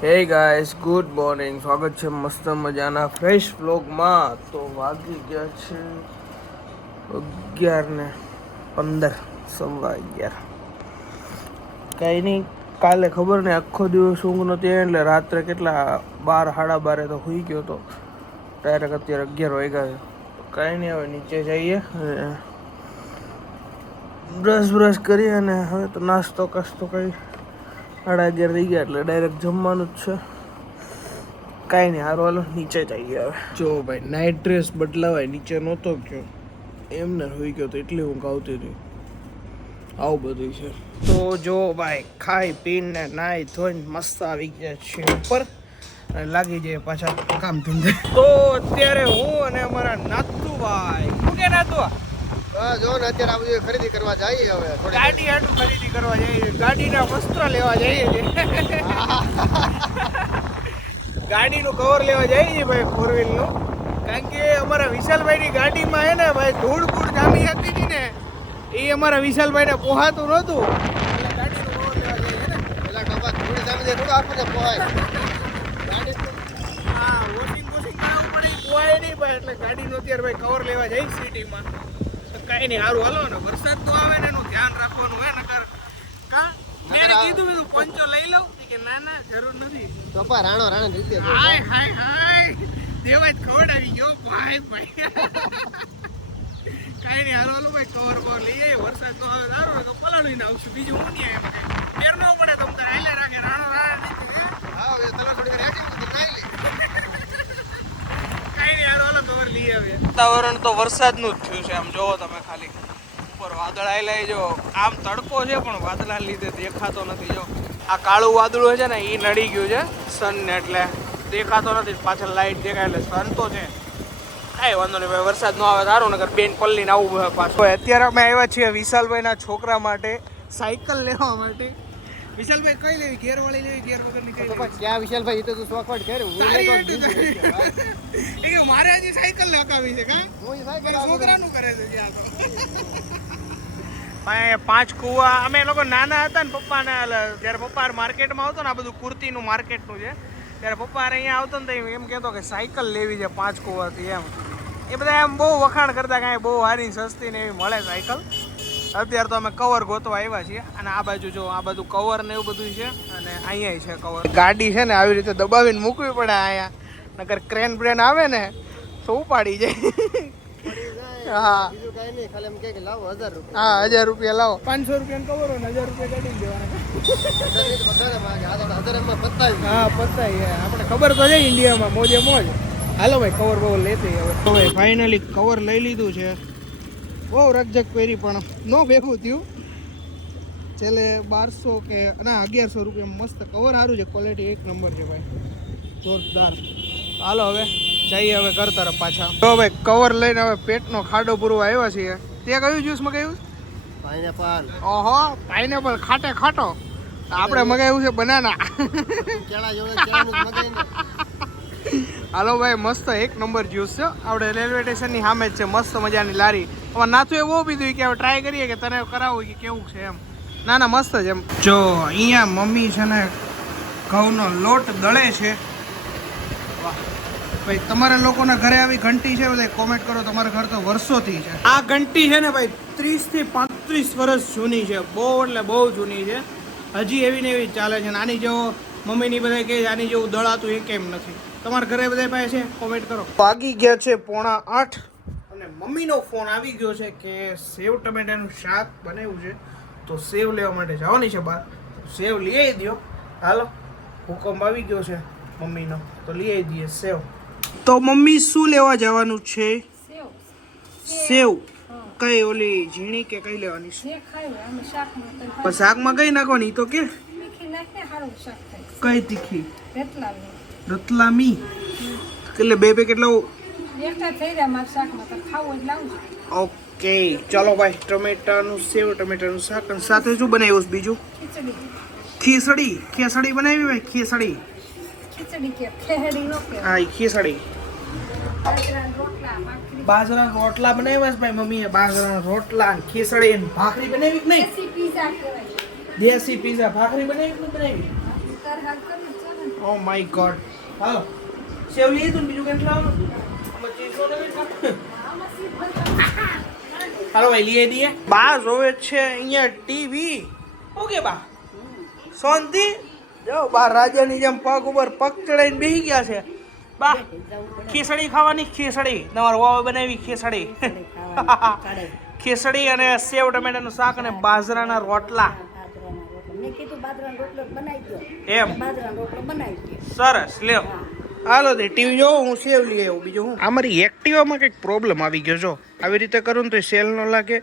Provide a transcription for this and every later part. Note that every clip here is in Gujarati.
હે ગાઈસ ગુડ મોર્નિંગ સ્વાગત છે મસ્ત મજાના ફ્રેશ વ્લોગમાં તો વાગી ગયા છે અગિયાર ને પંદર, સવા અગિયાર. કાંઈ નહીં, કાલે ખબર નહીં, આખો દિવસ ઊંઘ નહોતી એટલે રાત્રે કેટલા બાર, સાડા બારે તો હોઈ ગયો તો. ડાયરેક્ટ અત્યારે અગિયાર વાગ્યા તો કાંઈ નહીં, હવે નીચે જઈએ. બ્રશ બ્રશ કરી અને હવે તો નાસ્તો કાસ્તો કરી. સાડા અગિયાર થઈ ગયા એટલે ડાયરેક્ટ જમવાનું જ છે. કાંઈ નહીં, હારો, હાલો, નીચે જઈએ હવે. જો ભાઈ નાઇટ ડ્રેસ બદલાવાય, નીચે નહોતો ગયો. એમને હોઈ ગયો તો એટલી ઊંઘ આવતી હતી આવું બધું છે. તો જો ભાઈ, ખાઈ, પીને, નાઈ, ધોઈને મસ્ત આવી ગયા છે ઉપર. અને લાગી જાય પાછા કામ ધંધે. તો અત્યારે હું અને અમારા નાતુભાઈ. શું કે નાતુ બસ જો ને અત્યારે આ બધી ખરીદી કરવા જઈએ હવે ગાડી હાટું ખરીદી કરવા જઈએ. ગાડીના વસ્ત્ર લેવા જઈએ છીએ. ગાડીનું કવર લેવા જઈએ છીએ ભાઈ ફોરનું. કારણ કે અમારા વિશાલભાઈની ગાડીમાં હે ને ભાઈ ધૂળ ધૂળ જામી હતી હતી ને એ અમારા વિશાલભાઈને પોહાતું નહોતું. એટલે ગાડીનું કવર લેવા જઈએ ને. થોડું આપણને પોહાય. ગાડી હા વોશિંગ વોશિંગ કરાવવું પડે પોહાય નહીં ભાઈ એટલે ગાડીનું અત્યારે ભાઈ કવર લેવા જઈએ સિટીમાં કાંઈ નહીં સારું હાલો ને. વરસાદ તો આવે ને એનું ધ્યાન રાખવાનું હોય નકર કા મેં કીધું મેં પંચો લઈ લઉં. કે ના ના જરૂર નથી. પપ્પા રાણો રાણો રીતે. હાય હાય હાય. દેવાય ખવડાવી ગયો ભાઈ ભાઈ. કઈ નહીં હાલો હાલો ભાઈ કવર બવર લઈ આવીએ. વરસાદ તો હવે સારો તો પલાળીને આવશું. બીજું હું નહીં એમ ફેર ન પડે તમ તારે હાલે રાખે રાણો રાણા નહીં હા હવે તલા થોડી વાર રાખી તો નાઈ લે કાંઈ નહીં આવીએ વાતાવરણ તો વરસાદનું જ થયું છે આમ જોવો તમે ખાલી. ઉપર વાદળ આવેલા જો. આમ તડકો છે પણ વાદળા લીધે દેખાતો નથી. જો આ કાળું વાદળું છે ને એ નડી ગયું છે સન ને એટલે. દેખાતો નથી પાછળ લાઈટ દેખાય એટલે સન તો છે. કાંઈ વાંધો નહીં ભાઈ વરસાદ ન આવે સારું નગર બેન પલ્લીને આવું પાછું. અત્યારે અમે આવ્યા છીએ વિશાલભાઈના છોકરા માટે સાયકલ લેવા માટે. વિશાલભાઈ કઈ લેવી? ગેર વાળી લેવી ગેર વગરની કઈ લેવી? ક્યાં વિશાલભાઈ તો તું શોખવટ કર્યું. એ કે મારે હજી સાયકલ લગાવી છે કા. છોકરાનું કરે જ્યાં તો. પાંચ કુવા અમે લોકો નાના હતા ને પપ્પાને જ્યારે પપ્પા માર્કેટમાં આવતો ને આ બધું કુર્તીનું માર્કેટનું છે. ત્યારે પપ્પા અહીંયા આવતો ને તો એમ કહેતો કે સાયકલ લેવી છે પાંચ કુવાથી એમ. એ બધા એમ બહુ વખાણ કરતા કાંઈ બહુ સારી સસ્તી ને એવી મળે સાયકલ. અત્યારે તો અમે કવર ગોતવા આવ્યા છીએ. અને આ બાજુ જો, આ બધું કવર ને એવું બધું છે, અને અહીંયા છે કવર ગાડી છે ને આવી રીતે દબાવીને મૂકવી પડે અહીંયા. નકર ક્રેન બ્રેન આવે ને, તો ઉપાડી જાય. હા. હા, હજાર રૂપિયા લાવો. પાંચસો રૂપિયા કવર હોય હજાર રૂપિયા કાઢી દેવાના. પતાવી હા, પતાય આપણે ખબર તો છે ઇન્ડિયામાં, મોજે મોજ. હાલો ભાઈ કવર બવર લેતી હવે. ફાઇનલી કવર લઈ લીધું છે. બહુ રકજક પહેરી પણ નો ભેગું થયું. છેલ્લે બારસો કે ના અગિયારસો રૂપિયા મસ્ત કવર સારું છે ક્વોલિટી એક નંબર છે ભાઈ. જોરદાર. હાલો હવે જઈએ હવે ઘર તરફ પાછા. તો ભાઈ કવર લઈને હવે પેટનો ખાડો પૂરો આવ્યા છીએ. તે કયું જ્યુસ મગાવ્યું? પાઇનેપલ ઓહો પાઇનેપલ ખાટે ખાટો. આપણે મગાવ્યું છે બનાના કેળા જોડે હાલો ભાઈ મસ્ત એક નંબર જ્યુસ છે. આપણે રેલવે સ્ટેશનની સામે જ છે મસ્ત મજાની લારી. અમારે નાથું એવું પીધું કે હવે ટ્રાય કરીએ કે તને કરાવું કે કેવું છે એમ. ના ના મસ્ત છે એમ. જો અહીંયા મમ્મી છે ને ઘઉંનો લોટ દળે છે. ભાઈ તમારા લોકોના ઘરે આવી ઘંટી છે બધા કોમેન્ટ કરો તમારા ઘર તો વર્ષોથી છે. આ ઘંટી છે ને ભાઈ ત્રીસથી પાંત્રીસ વર્ષ જૂની છે. બહુ એટલે બહુ જૂની છે. હજી એવી ને એવી ચાલે છે. નાની આની જેવો મમ્મીની બધા કહે છે આની જેવું દળાતું એ કેમ નથી. તમારા ઘરે બધા પાસે છે? કોમેન્ટ કરો. વાગી ગયા છે પોણા આઠ. અને મમ્મીનો ફોન આવી ગયો છે કે સેવ ટમેટાનું શાક બનાવ્યું છે તો સેવ લેવા માટે જવાની છે બહાર. સેવ લઈ આવી દો હાલો હુકમ આવી ગયો છે મમ્મીનો. તો લઈ આવી દઈએ સેવ. તો મમ્મી શું લેવા જવાનું છે? સેવ. કઈ ઓલી ઝીણી કે કઈ લેવાની? છે પણ શાકમાં કઈ નાખવાની? તો કે કઈ તીખી? રતલામી. એટલે બે પેકેટ લઉં એકઠા થઈ રહ્યા મારા શાકમાં તો ખાવું એટલે લાવજો ઓકે ચાલો ભાઈ ટમેટાનું સેવ ટમેટાનું શાક અને સાથે શું બનાવ્યું બીજું? ખીચડી. ખીસડી ખીસડી બનાવી ભાઈ ખીસડી ખીચડી કે ખેહડી નો કે હા ઈ ખીસડી બાજરાના રોટલા બનાવ્યા છે ભાઈ મમ્મીએ. બાજરાના રોટલા ને ખીસડી ને ભાખરી બનાવી કે નહીં? દેશી પીઝા કહેવાય. દેશી પીઝા ભાખરી બનાવી કે ઓ માય ગોડ હાલો સેવ લીધું બીજું કેટલા હાલો ભાઈ લઈ દઈએ. બા જોવે છે અહીંયા ટીવી ઓકે બા. શાંતિ. જો બા રાજાની જેમ પગ ઉપર પગ ચડાઈને બેસી ગયા છે. બા ખીચડી ખાવાની ખીચડી તમારો વાવ બનાવી ખીચડી ખીચડી અને સેવ ટમેટાનું શાક અને બાજરાના રોટલા. મેં કીધું બાજરાનો રોટલો બનાવી દો એમ. બાજરાનો રોટલો બનાવી દો સરસ લ્યો. હાલો તે ટીવી જો હું સેવ લઈ આવ્યો બીજું હું? આ મારી એક્ટિવામાં કંઈક પ્રોબ્લેમ આવી ગયો જો. આવી રીતે કરું ને તો સેલ ન લાગે.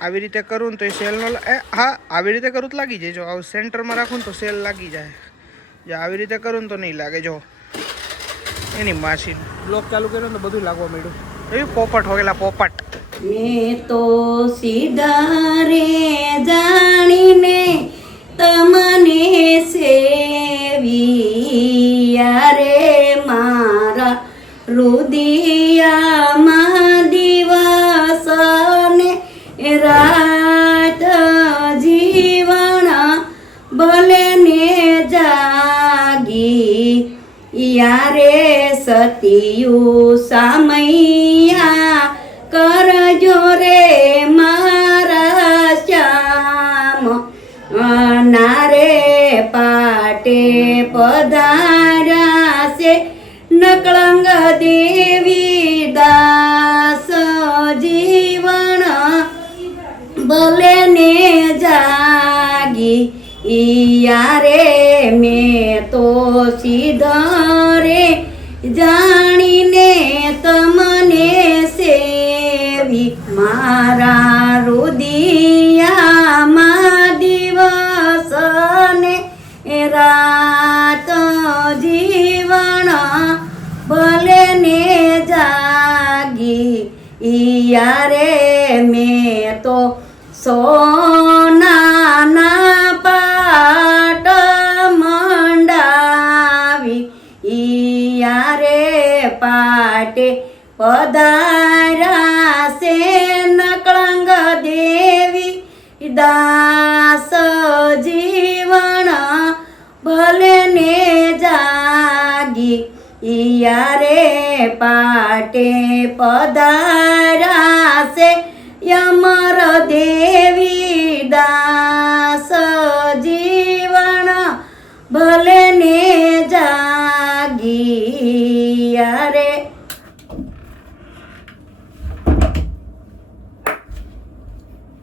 આવી રીતે કરું ને તો સેલ ન લાગે હા આવી રીતે કરું તો લાગી જાય જો. આવું સેન્ટરમાં રાખું ને તો સેલ લાગી જાય. જો આવી રીતે કરું ને તો નહીં લાગે જો. એની માસી બ્લોક ચાલુ કર્યો ને તો બધું લાગવા માંડ્યું. એવી પોપટ હોગેલા પોપટ. એ તો સીધા રે જાણીને સતિયું સામૈયા કરજો રે મારા શ્યામ. નારે પાટે પધારાશે નકળંગ દેવી દાસ જીવન. ભલે ને જાગી યારે મેં તો સીધરે जा પાટે પધારાશે નકળંગ દેવી. દાસ જીવન ભલે ને જાગી યારે પાટે પધારાશે યમર દેવી. દાસ જીવન ભલે ને જાગી યારે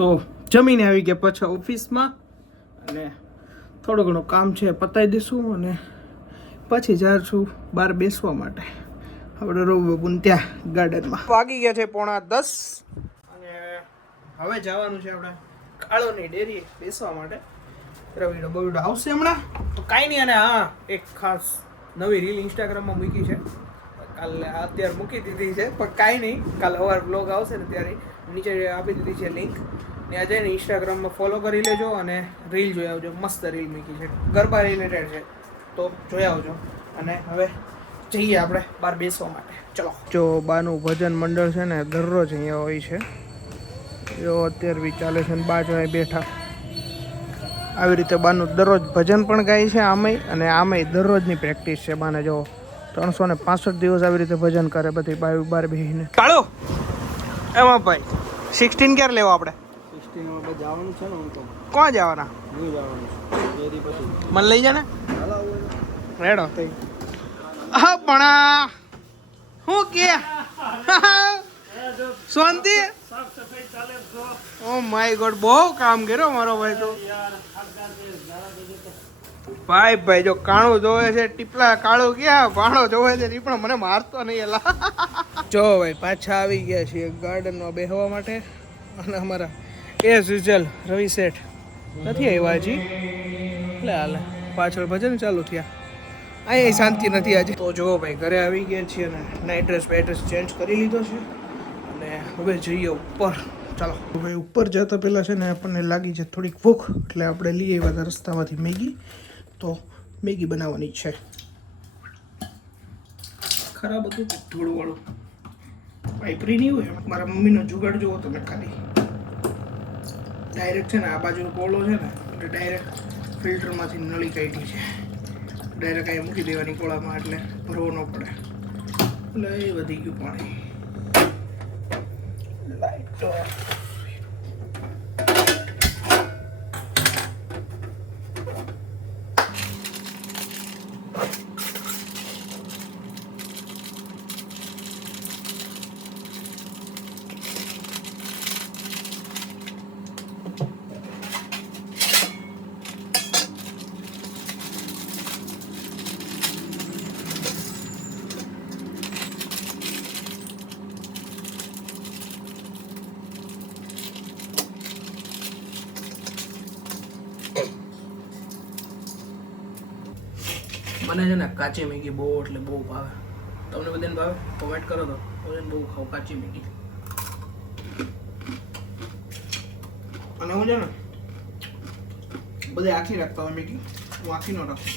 તો જમીને આવી ગયા પાછા ઓફિસમાં. અને થોડું ઘણું કામ છે પતાવી દઈશું અને પછી છું બહાર બેસવા માટે. આપણે રવ બાબુને ત્યાં ગાર્ડનમાં. વાગી ગયા છે પોણા દસ. અને હવે જવાનું છે આપણે કાળોની ડેરી બેસવા માટે. રવિડો બવિડો આવશે હમણાં. તો કાંઈ નહીં, અને હા, એક ખાસ નવી રીલ ઇન્સ્ટાગ્રામમાં મૂકી છે. કાલે અત્યારે મૂકી દીધી છે, પણ કાંઈ નહીં. કાલે અવાર બ્લોગ આવશે ને ત્યારે નીચે આપી દીધી છે લિંક ત્યાં જઈને ઇન્સ્ટાગ્રામમાં ફોલો કરી લેજો અને રીલ જોઈ આવજો. મસ્ત રીલ મૂકી છે. ગરબા રિલેટેડ છે. તો જોઈ આવજો. અને હવે જઈએ આપણે બહાર બેસવા માટે. ચલો. જો બાનું ભજન મંડળ છે ને દરરોજ અહીંયા હોય છે. જો અત્યારે બી ચાલે છે ને બા જો બેઠા. આવી રીતે બાનું દરરોજ ભજન પણ ગાય છે આમેય અને આમેય દરરોજની પ્રેક્ટિસ છે બાને. જો ત્રણસો ને પાસઠ દિવસ આવી રીતે ભજન કરે બધી બાર બાર બેહીને. કાળો! એમાં ભાઈ સિક્સટીન ક્યારે લેવો આપણે? સિક્સટીનમાં જવાનું છે ને હું તો. કોણ જવાના? હું જવાનું છે. પછી. મને લઈ જાને? રેડો. હા પણ હું શું કે? શાંતિ? ઓ માય ગોડ બહુ કામ કર્યો મારો ભાઈ તો. ભાઈ ભાઈ, જો કાણું જોવે છે, ટીપલા કાળું ક્યાં? ભાણો જોવે છે પણ મને મારતો નહીં એલા. જો ભાઈ, પાછા આવી ગયા છીએ ગાર્ડનમાં બેહવા માટે. અને અમારા એઝ યુઝલ રવિ શેઠ નથી આવ્યા હજી? એટલે હાલે, પાછળ ભજન ચાલુ થયા. અહીંયા શાંતિ નથી આજે. તો જો ભાઈ, ઘરે આવી ગયા છીએ અને નાઇટ ડ્રેસ બેડ્રેસ ચેન્જ કરી લીધો છે. અને હવે જઈએ ઉપર. ચાલો. હવે ઉપર જતા પહેલાં છે ને આપણને લાગી છે થોડીક ભૂખ, એટલે આપણે લઈ આવ્યા હતા રસ્તામાંથી મેગી. તો મેગી બનાવવાની છે. ખરાબ હતું ધૂળવાળું વાઇપરી નહીં હોય? મારા મમ્મીનો જુગાડ જુઓ તમે ખાલી. ડાયરેક્ટ છે ને આ બાજુ કોળો છે ને, એટલે ડાયરેક્ટ ફિલ્ટરમાંથી નળી કાઢી છે. ડાયરેક્ટ અહીં મૂકી દેવાની કોળામાં, એટલે ભરવો ન પડે. એટલે એ વધી ગયું પાણી. લાઈટ મને છે ને કાચી મેગી બહુ એટલે બહુ ભાવે. તમને બધાને ભાવે? કોમેન્ટ કરો તો. બધાને બહુ ખાવ કાચી મેગી. અને હું છે ને બધે આખી રાખતા હોય મેગી. હું આખી ન રાખું.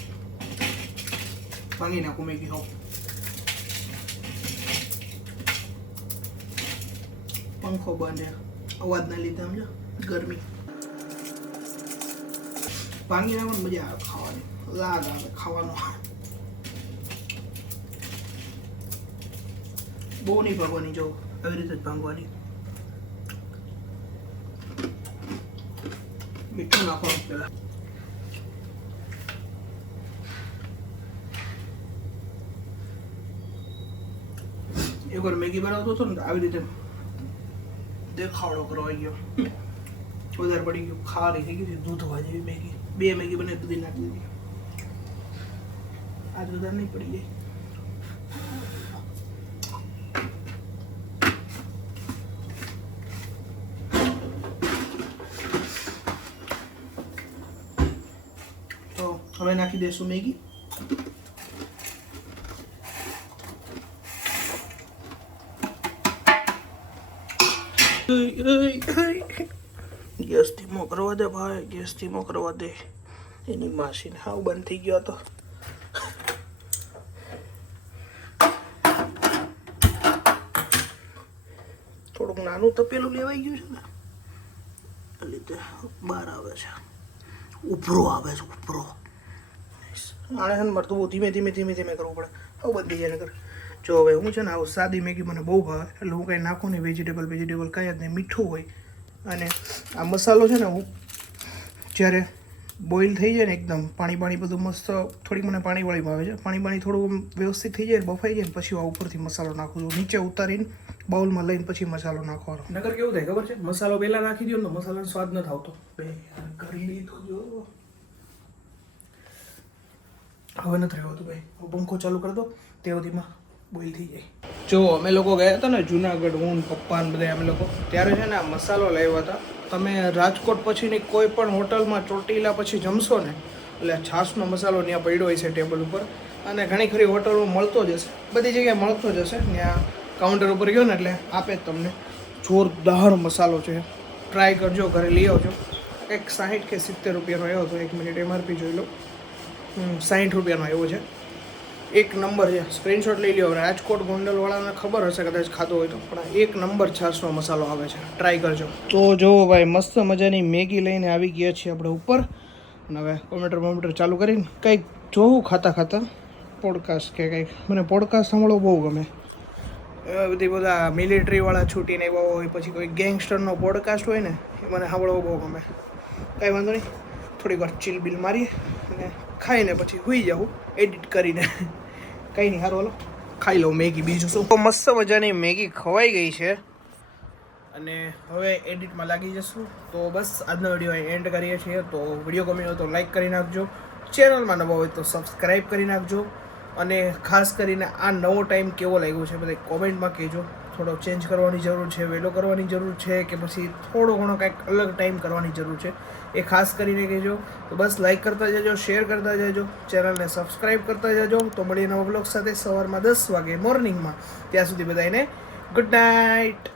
ભાંગી નાખું મેગી હોઉં પંખો બંધ. અવાજના લીધે સમજો? ગરમી. ભાંગી નાખવાની મજા આવે ખાવાની. લાગ આવે ખાવાનો. બહુ નહીં ભાગવાની, જો આવી રીતે જ ભાંગવાની. મીઠું નાખવાનું પહેલાં. એકવાર મેગી બનાવતો હતો ને આવી રીતે દેખાડો કરવા ગયો. વધારે પડી ગયું ખારી થઈ ગયું દૂધ હોવા જેવી મેગી. બે મેગી બને બધી નાખી દીધી. આજ વધારે નહીં પડી ગઈ તો હવે નાખી દઈશું મેગી. ગેસ ધીમો કરવા દે ભાઈ ગેસ ધીમો કરવા દે. એની માસીને હાવ બંધ થઈ ગયો હતો. થોડુંક નાનું તપેલું લેવાઈ ગયું છે ને એ લીધે બહાર આવે છે. ઉભરો આવે છે ઉભરો આણે છે ને મારે તો બહુ ધીમે ધીમે ધીમે ધીમે કરવું પડે. હવે બધી જાય નગર જો હવે હું છે ને આવું સાદી મેગી મને બહુ ભાવે, એટલે હું કાંઈ નાખું નહીં વેજીટેબલ વેજીટેબલ કાંઈ જ નહીં, મીઠું હોય. અને આ મસાલો છે ને હું જ્યારે બોઇલ થઈ જાય ને એકદમ, પાણી પાણી બધું મસ્ત થોડીક મને પાણીવાળી ભાવે છે. પાણી પાણી થોડું વ્યવસ્થિત થઈ જાય બફાઈ જાય ને પછી આ ઉપરથી મસાલો નાખું છું. નીચે ઉતારીને બાઉલમાં લઈને પછી મસાલો નાખવાનો. નગર કેવું થાય ખબર છે? મસાલો પહેલાં નાખી દો ને તો મસાલાનો સ્વાદ ન આવતો બે કરી લીધો જો. હવે નથી રહેવાતું ભાઈ. હવે પંખો ચાલુ કરી દો, તે સુધીમાં બોઇલ થઈ જાય. જો અમે લોકો ગયા હતા ને જુનાગઢ, હું પપ્પા ને બધા અમે લોકો, ત્યારે છે ને આ મસાલો લાવ્યા હતા. તમે રાજકોટ પછીની કોઈ પણ હોટલમાં ચોટીલા પછી જમશો ને, એટલે છાશનો મસાલો ત્યાં પડ્યો હોય છે ટેબલ ઉપર, અને ઘણી ખરી હોટલમાં મળતો જ હશે. બધી જગ્યાએ મળતો જ હશે. ત્યાં કાઉન્ટર ઉપર ગયો ને એટલે આપે જ તમને જોરદાર મસાલો છે. ટ્રાય કરજો, ઘરે લઈ આવજો. એક સાહીઠ કે સિત્તેર રૂપિયાનો આવ્યો હતો, એક મિનિટ એમઆરપી જોઈ લો. સાહીઠ રૂપિયાનો એવો છે. એક નંબર છે. સ્ક્રીનશોટ લઈ લ્યો. રાજકોટ ગોંડલવાળાને ખબર હશે કદાચ ખાતો હોય તો. પણ એક નંબર છાશનો મસાલો આવે છે. ટ્રાય કરજો. તો જો ભાઈ, મસ્ત મજાની મેગી લઈને આવી ગયા છીએ આપણે ઉપર. અને હવે કોમ્પ્યુટર કોમ્પ્યુટર ચાલુ કરીને કંઈક જોવું ખાતા ખાતા. પોડકાસ્ટ કે કંઈક. મને પોડકાસ્ટ સાંભળવો બહુ ગમે. બધી બધા મિલિટરીવાળા છૂટીને એવા હોય, પછી કોઈ ગેંગસ્ટરનો પોડકાસ્ટ હોય ને, એ મને સાંભળવો બહુ ગમે. કાંઈ વાંધો નહીં. થોડીક વાર ચીલ બિલ મારીએ. ખાઈને પછી સુઈ જાઉં એડિટ કરીને. કંઈ નહીં સારું હાલો. ખાઈ લઉં મેગી બીજું શું? તો મસ્ત મજાની મેગી ખવાઈ ગઈ છે. અને હવે એડિટમાં લાગી જશું. તો બસ આજનો વીડિયો એન્ડ કરીએ છીએ. તો વીડિયો ગમ્યો હોય તો લાઈક કરી નાખજો. ચેનલમાં નવો હોય તો સબસ્ક્રાઈબ કરી નાખજો. અને ખાસ કરીને આ નવો ટાઈમ કેવો લાગ્યો છે બધા કોમેન્ટમાં કહેજો. થોડો ચેન્જ કરવાની જરૂર છે વહેલો કરવાની જરૂર છે કે પછી થોડો ઘણો કંઈક અલગ ટાઈમ કરવાની જરૂર છે. એ ખાસ કરીને કહેજો. તો બસ લાઇક કરતા જજો શેર કરતા જજો, ચેનલને સબસ્ક્રાઈબ કરતા જજો. તો મળીએ નવા બ્લોગ સાથે સવારમાં દસ વાગે મોર્નિંગમાં ત્યાં સુધી બધાને ગુડ નાઇટ